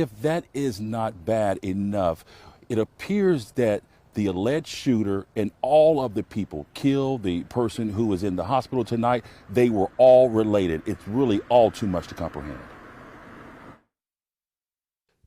If that is not bad enough, it appears that the alleged shooter and all of the people killed, the person who was in the hospital tonight, they were all related. It's really all too much to comprehend.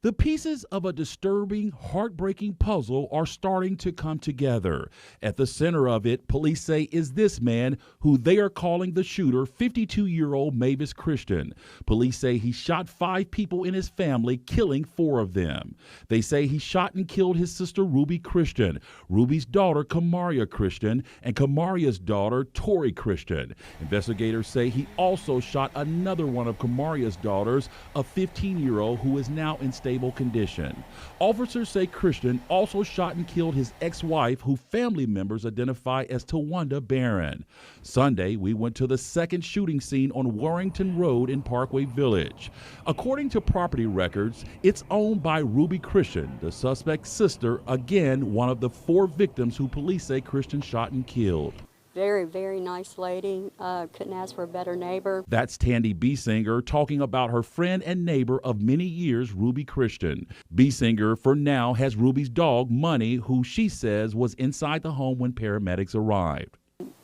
The pieces of a disturbing, heartbreaking puzzle are starting to come together. At the center of it, police say, is this man who they are calling the shooter, 52-year-old Mavis Christian. Police say he shot 5 people in his family, killing 4 of them. They say he shot and killed his sister, Ruby Christian, Ruby's daughter, Kamaria Christian, and Kamaria's daughter, Tori Christian. Investigators say he also shot another one of Kamaria's daughters, a 15-year-old who is now in stable condition. Officers say Christian also shot and killed his ex-wife, who family members identify as Tawanda Barron. Sunday, we went to the second shooting scene on Warrington Road in Parkway Village. According to property records, it's owned by Ruby Christian, the suspect's sister, again, one of the 4 victims who police say Christian shot and killed. Very, very nice lady. Couldn't ask for a better neighbor. That's Tandy Biesinger talking about her friend and neighbor of many years, Ruby Christian. Biesinger, for now, has Ruby's dog, Money, who she says was inside the home when paramedics arrived.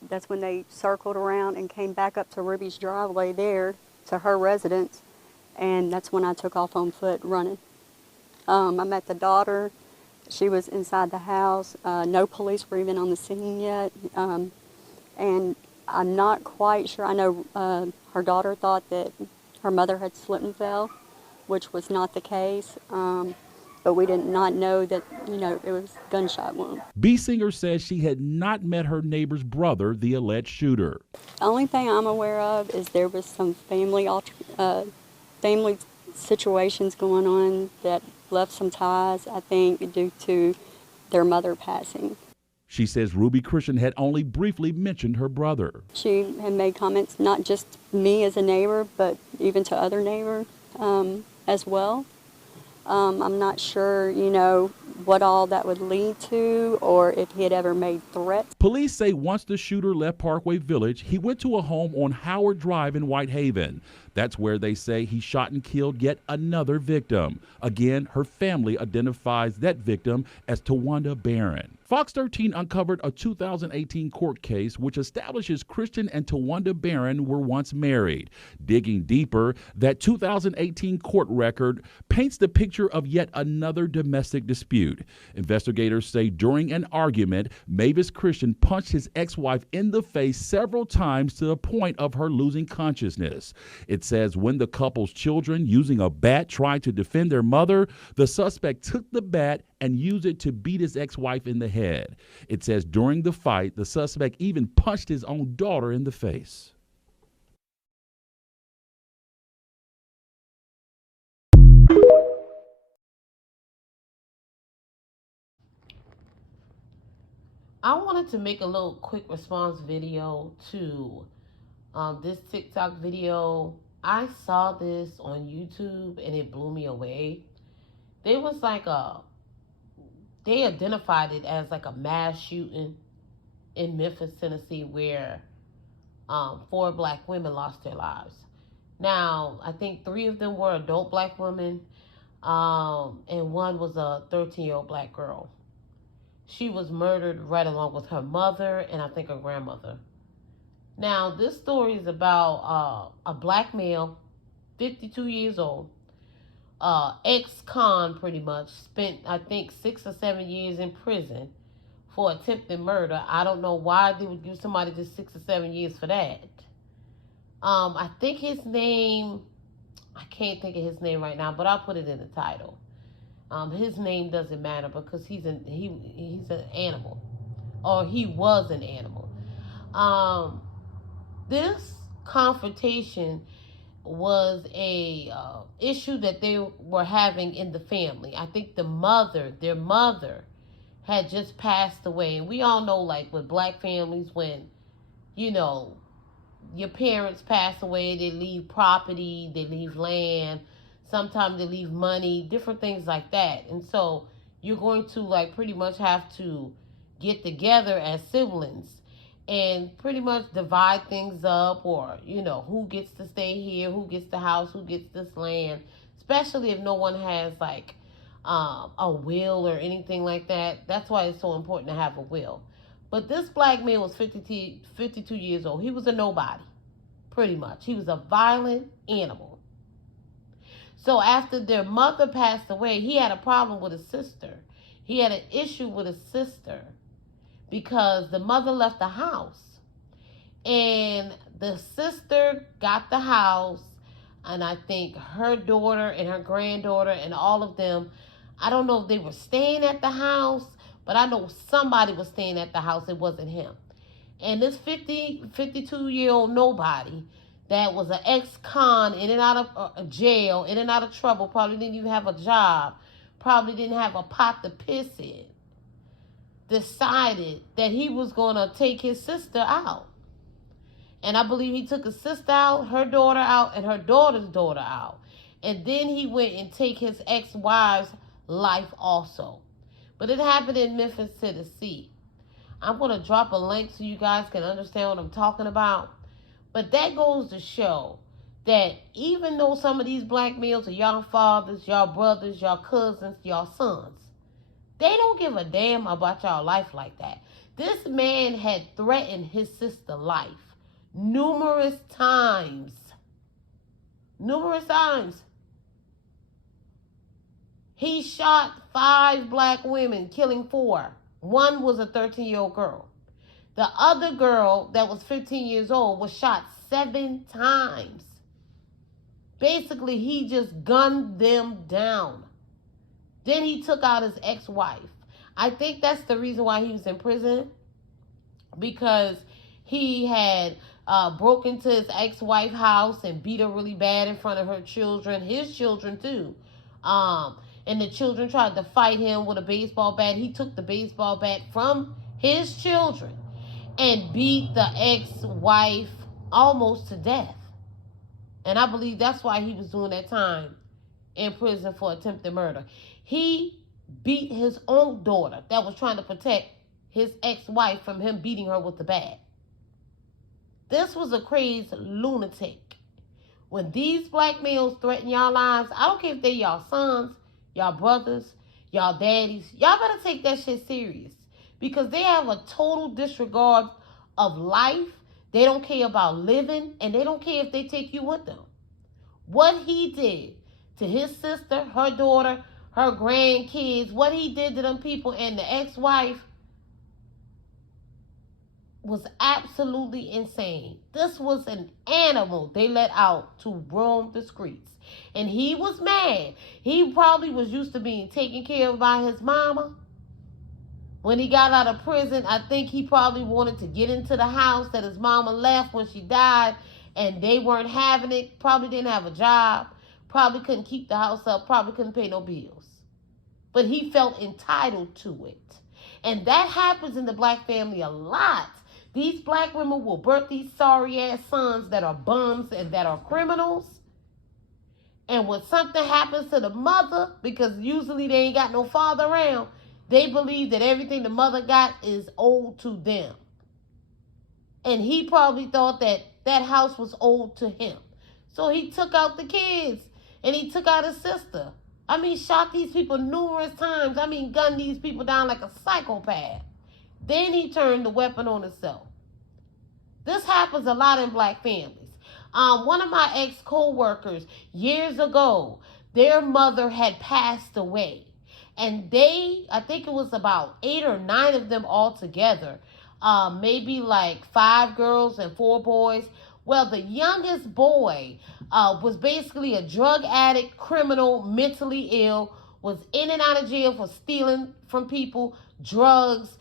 That's when they circled around and came back up to Ruby's driveway there to her residence, and that's when I took off on foot running. I met the daughter. She was inside the house. No police were even on the scene yet. And I'm not quite sure. I know her daughter thought that her mother had slipped and fell, which was not the case. But we did not know that, it was a gunshot wound. Biesinger says she had not met her neighbor's brother, the alleged shooter. The only thing I'm aware of is there was some family situations going on that left some ties, I think, due to their mother passing. She says Ruby Christian had only briefly mentioned her brother. She had made comments, not just me as a neighbor, but even to other neighbors as well. I'm not sure, what all that would lead to or if he had ever made threats. Police say once the shooter left Parkway Village, he went to a home on Howard Drive in Whitehaven. That's where they say he shot and killed yet another victim. Again, her family identifies that victim as Tawanda Barron. Fox 13 uncovered a 2018 court case which establishes Christian and Tawanda Barron were once married. Digging deeper, that 2018 court record paints the picture of yet another domestic dispute. Investigators say during an argument, Mavis Christian punched his ex-wife in the face several times to the point of her losing consciousness. It says when the couple's children, using a bat, tried to defend their mother, the suspect took the bat and used it to beat his ex-wife in the head. It says during the fight, the suspect even punched his own daughter in the face. I wanted to make a little quick response video to this TikTok video. I saw this on YouTube and it blew me away. There was like they identified it as like a mass shooting in Memphis, Tennessee, where 4 black women lost their lives. Now, I think 3 of them were adult black women, and one was a 13-year-old black girl. She was murdered right along with her mother and I think her grandmother. Now, this story is about a black male, 52 years old, ex-con pretty much, spent I think 6 or 7 years in prison for attempted murder. I don't know why they would give somebody just 6 or 7 years for that. I think his name, I can't think of his name right now, but I'll put it in the title. His name doesn't matter because he's an animal, or he was an animal. This confrontation was a issue that they were having in the family. I think their mother had just passed away. And we all know, like with black families, when, your parents pass away, they leave property, they leave land, sometimes they leave money, different things like that. And so you're going to like pretty much have to get together as siblings and pretty much divide things up, or, who gets to stay here, who gets the house, who gets this land, especially if no one has like a will or anything like that. That's why it's so important to have a will. But this black man was 52 years old. He was a nobody, pretty much. He was a violent animal. So after their mother passed away, he had a problem with his sister. He had an issue with his sister because the mother left the house. And the sister got the house, and I think her daughter and her granddaughter and all of them, I don't know if they were staying at the house, but I know somebody was staying at the house. It wasn't him. And this 52-year-old nobody that was an ex-con, in and out of jail, in and out of trouble, probably didn't even have a job, probably didn't have a pot to piss in, decided that he was going to take his sister out. And I believe he took his sister out, her daughter out, and her daughter's daughter out. And then he went and take his ex-wife's life also. But it happened in Memphis, Tennessee. I'm going to drop a link so you guys can understand what I'm talking about. But that goes to show that even though some of these black males are y'all fathers, y'all brothers, y'all cousins, y'all sons, they don't give a damn about y'all life like that. This man had threatened his sister's life numerous times. Numerous times. He shot 5 black women, killing 4. One was a 13-year-old girl. The other girl that was 15 years old was shot 7 times. Basically, he just gunned them down. Then he took out his ex-wife. I think that's the reason why he was in prison, because he had broke into his ex-wife's house and beat her really bad in front of her children, his children too. And the children tried to fight him with a baseball bat. He took the baseball bat from his children and beat the ex-wife almost to death. And I believe that's why he was doing that time in prison for attempted murder. He beat his own daughter that was trying to protect his ex-wife from him beating her with the bat. This was a crazed lunatic. When these black males threaten y'all lives, I don't care if they y'all sons, y'all brothers, y'all daddies, y'all better take that shit serious, because they have a total disregard of life. They don't care about living, and they don't care if they take you with them. What he did to his sister, her daughter, her grandkids, what he did to them people and the ex-wife was absolutely insane. This was an animal they let out to roam the streets. And he was mad. He probably was used to being taken care of by his mama. When he got out of prison, I think he probably wanted to get into the house that his mama left when she died, and they weren't having it. Probably didn't have a job. Probably couldn't keep the house up. Probably couldn't pay no bills. But he felt entitled to it. And that happens in the black family a lot. These black women will birth these sorry-ass sons that are bums and that are criminals. And when something happens to the mother, because usually they ain't got no father around, they believe that everything the mother got is owed to them. And he probably thought that that house was owed to him. So he took out the kids, and he took out his sister. I mean, shot these people numerous times. I mean, gunned these people down like a psychopath. Then he turned the weapon on himself. This happens a lot in black families. One of my ex-co-workers, years ago, their mother had passed away. And I think it was about 8 or 9 of them all together. Maybe like 5 girls and 4 boys. Well, the youngest boy was basically a drug addict, criminal, mentally ill, was in and out of jail for stealing from people, drugs,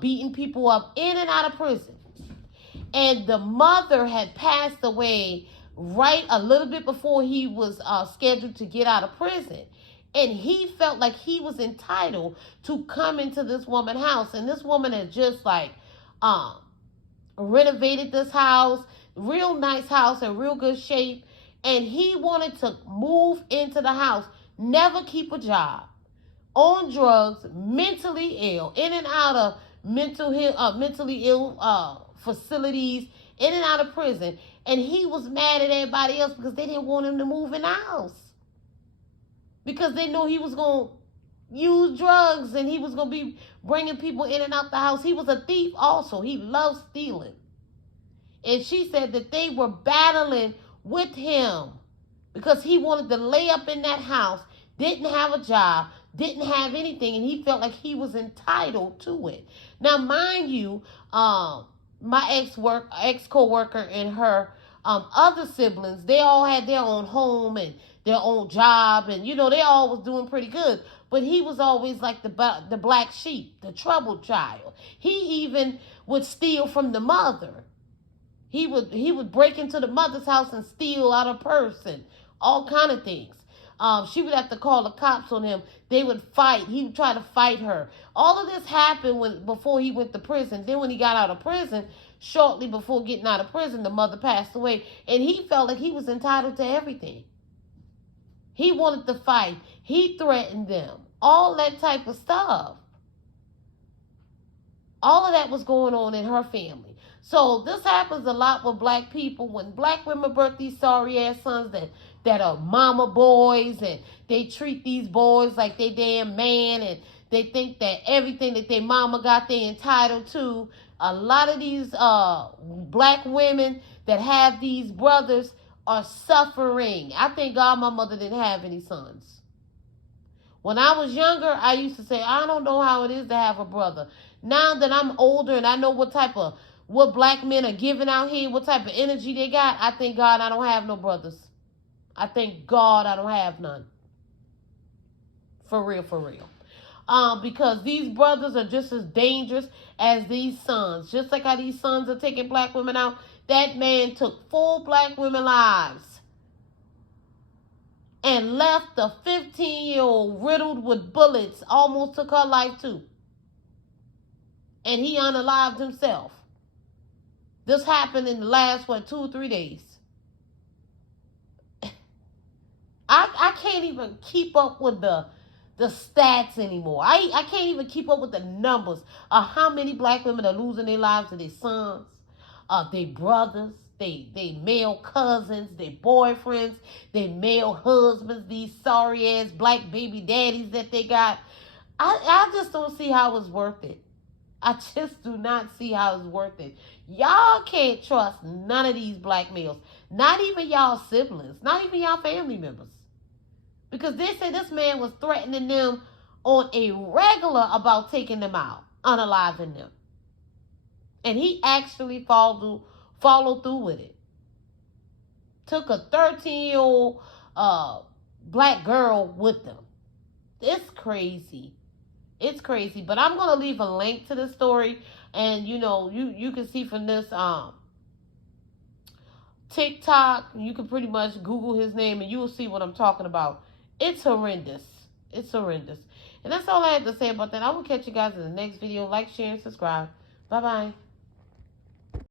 beating people up, in and out of prison. And the mother had passed away right a little bit before he was scheduled to get out of prison. And he felt like he was entitled to come into this woman's house. And this woman had just like renovated this house, real nice house in real good shape. And he wanted to move into the house, never keep a job, on drugs, mentally ill, in and out of mentally ill facilities, in and out of prison. And he was mad at everybody else because they didn't want him to move in the house. because they knew he was going to use drugs and he was going to be bringing people in and out the house. He was a thief also. He loved stealing. And she said that they were battling with him because he wanted to lay up in that house, didn't have a job, didn't have anything, and he felt like he was entitled to it. Now, mind you, my ex-co-worker and her other siblings, they all had their own home and their own job, and, they all was doing pretty good. But he was always like the black sheep, the troubled child. He even would steal from the mother. He would break into the mother's house and steal out a purse and all kind of things. She would have to call the cops on him. They would fight. He would try to fight her. All of this happened before he went to prison. Then when he got out of prison, shortly before getting out of prison, the mother passed away. And he felt like he was entitled to everything. He wanted to fight. He threatened them. All that type of stuff. All of that was going on in her family. So this happens a lot with black people. When black women birth these sorry-ass sons that are mama boys, and they treat these boys like they damn man, and they think that everything that their mama got, they entitled to. A lot of these black women that have these brothers are suffering. I thank God my mother didn't have any sons. When I was younger, I used to say, I don't know how it is to have a brother. Now that I'm older and I know what black men are giving out here, what type of energy they got, I thank God I don't have no brothers. I thank God I don't have none. For real, for real. Because these brothers are just as dangerous as these sons. Just like how these sons are taking black women out, that man took 4 black women's lives and left the 15-year-old riddled with bullets, almost took her life too. And he unalived himself. This happened in the last, 2 or 3 days. I can't even keep up with the stats anymore. I can't even keep up with the numbers of how many black women are losing their lives to their sons, their brothers, their male cousins, their boyfriends, their male husbands, these sorry-ass black baby daddies that they got. I just don't see how it's worth it. I just do not see how it's worth it. Y'all can't trust none of these black males. Not even y'all siblings. Not even y'all family members. Because they say this man was threatening them on a regular about taking them out, unaliving them. And he actually followed through with it. Took a 13-year-old black girl with them. It's crazy. It's crazy. But I'm going to leave a link to the story. And, you can see from this TikTok, you can pretty much Google his name and you will see what I'm talking about. It's horrendous. It's horrendous. And that's all I have to say about that. I will catch you guys in the next video. Like, share, and subscribe. Bye-bye.